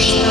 Krishna.